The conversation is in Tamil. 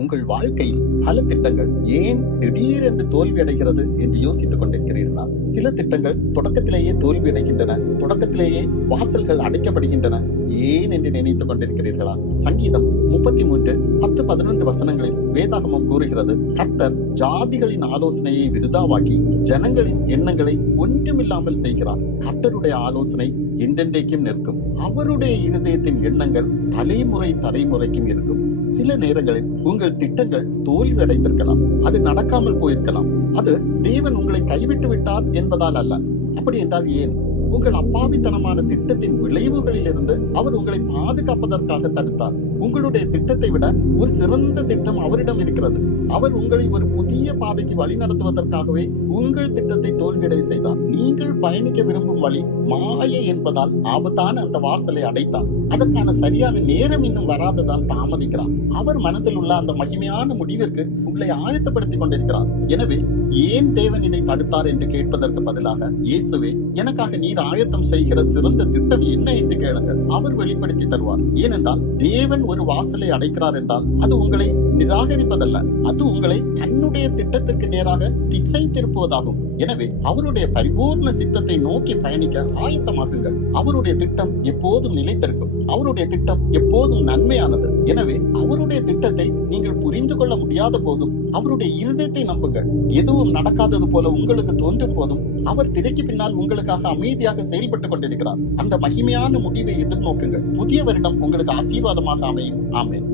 உங்கள் வாழ்க்கையில் பல திட்டங்கள் ஏன் திடீரென்று தோல்வி அடைகிறது என்று யோசித்துக் கொண்டிருக்கிறீர்களா? சில திட்டங்கள் தொடக்கத்திலேயே தோல்வி அடைகின்றன, தொடக்கத்திலேயே வாசல்கள் அடைக்கப்படுகின்றன. ஏன் என்று நினைத்துக் கொண்டிருக்கிறீர்களா? சங்கீதம் 33:10-11 வசனங்களில் வேதாகமம் கூறுகிறது, கர்த்தர் ஜாதிகளின் ஆலோசனையை விருதாவாக்கி ஜனங்களின் எண்ணங்களை ஒன்றுமில்லாமல் செய்கிறார். கர்த்தருடைய ஆலோசனை என்றென்றைக்கும் நிற்கும். அவருடைய இருதயத்தின் எண்ணங்கள் தலைமுறைக்கும் இருக்கும். சில நேரங்களில் உங்கள் திட்டங்கள் தோல்வி அடைந்திருக்கலாம், அது நடக்காமல் போயிருக்கலாம். அது தேவன் உங்களை கைவிட்டு விட்டார் என்பதால் அல்ல. அப்படி என்றால் ஏன்? உங்கள் அப்பாவித்தனமான திட்டத்தின் விளைவுகளில் இருந்து அவர் உங்களை பாதுகாப்பதற்காக தடுத்தார். உங்களுடைய திட்டத்தை விட ஒரு சிறந்த திட்டம் அவரிடம் இருக்கிறது. அவர் உங்களை ஒரு புதிய பாதைக்கு வழி நடத்துவதற்காகவே உங்கள் திட்டத்தை தோல்வியடை செய்தார். நீங்கள் பயணிக்க விரும்பும் வழி மாயை என்பதால் ஆபத்தான அந்த வாசலை அடைத்தார். அதற்கான சரியான நேரம் இன்னும் வராததால் தாமதிக்கிறார். அவர் மனதில் உள்ள அந்த மகிமையான முடிவிற்கு உங்களை ஆயத்தப்படுத்திக் கொண்டிருக்கிறார். எனவே ஏன் தேவன் இதை தடுத்தார் என்று கேட்பதற்கு பதிலாக, இயேசுவே, எனக்காக நீர் ஆயத்தம் செய்கிற சிறந்த திட்டம் என்ன என்று கேளுங்கள். அவர் வெளிப்படுத்தி தருவார். ஏனென்றால் தேவன் ஒரு வாசலை அடைக்கிறார் என்றால் அது உங்களை நிராகரிப்பதல்ல, அது உங்களை தன்னுடைய திட்டத்திற்கு நேராக திசை திருப்புவதாகும். எனவே அவருடைய பரிபூர்ண சித்தத்தை நோக்கி பயணிக்க ஆயத்தமாகுங்கள். அவருடைய திட்டம் எப்போதும் நிலைத்திருக்கும். அவருடைய திட்டம் எப்போதும் நன்மையானது. எனவே அவருடைய திட்டத்தை நீங்கள் புரிந்து கொள்ள முடியாத போதும் அவருடைய இருதயத்தை நம்புங்கள். எதுவும் நடக்காதது போல உங்களுக்கு தோன்றும் போதும் அவர் திரைக்கு பின்னால் உங்களுக்காக அமைதியாக செயல்பட்டுக் கொண்டிருக்கிறார். அந்த மகிமையான முடிவை எதிர்நோக்குங்கள். புதிய வருடம் உங்களுக்கு ஆசீர்வாதமாக அமையும். ஆமென்.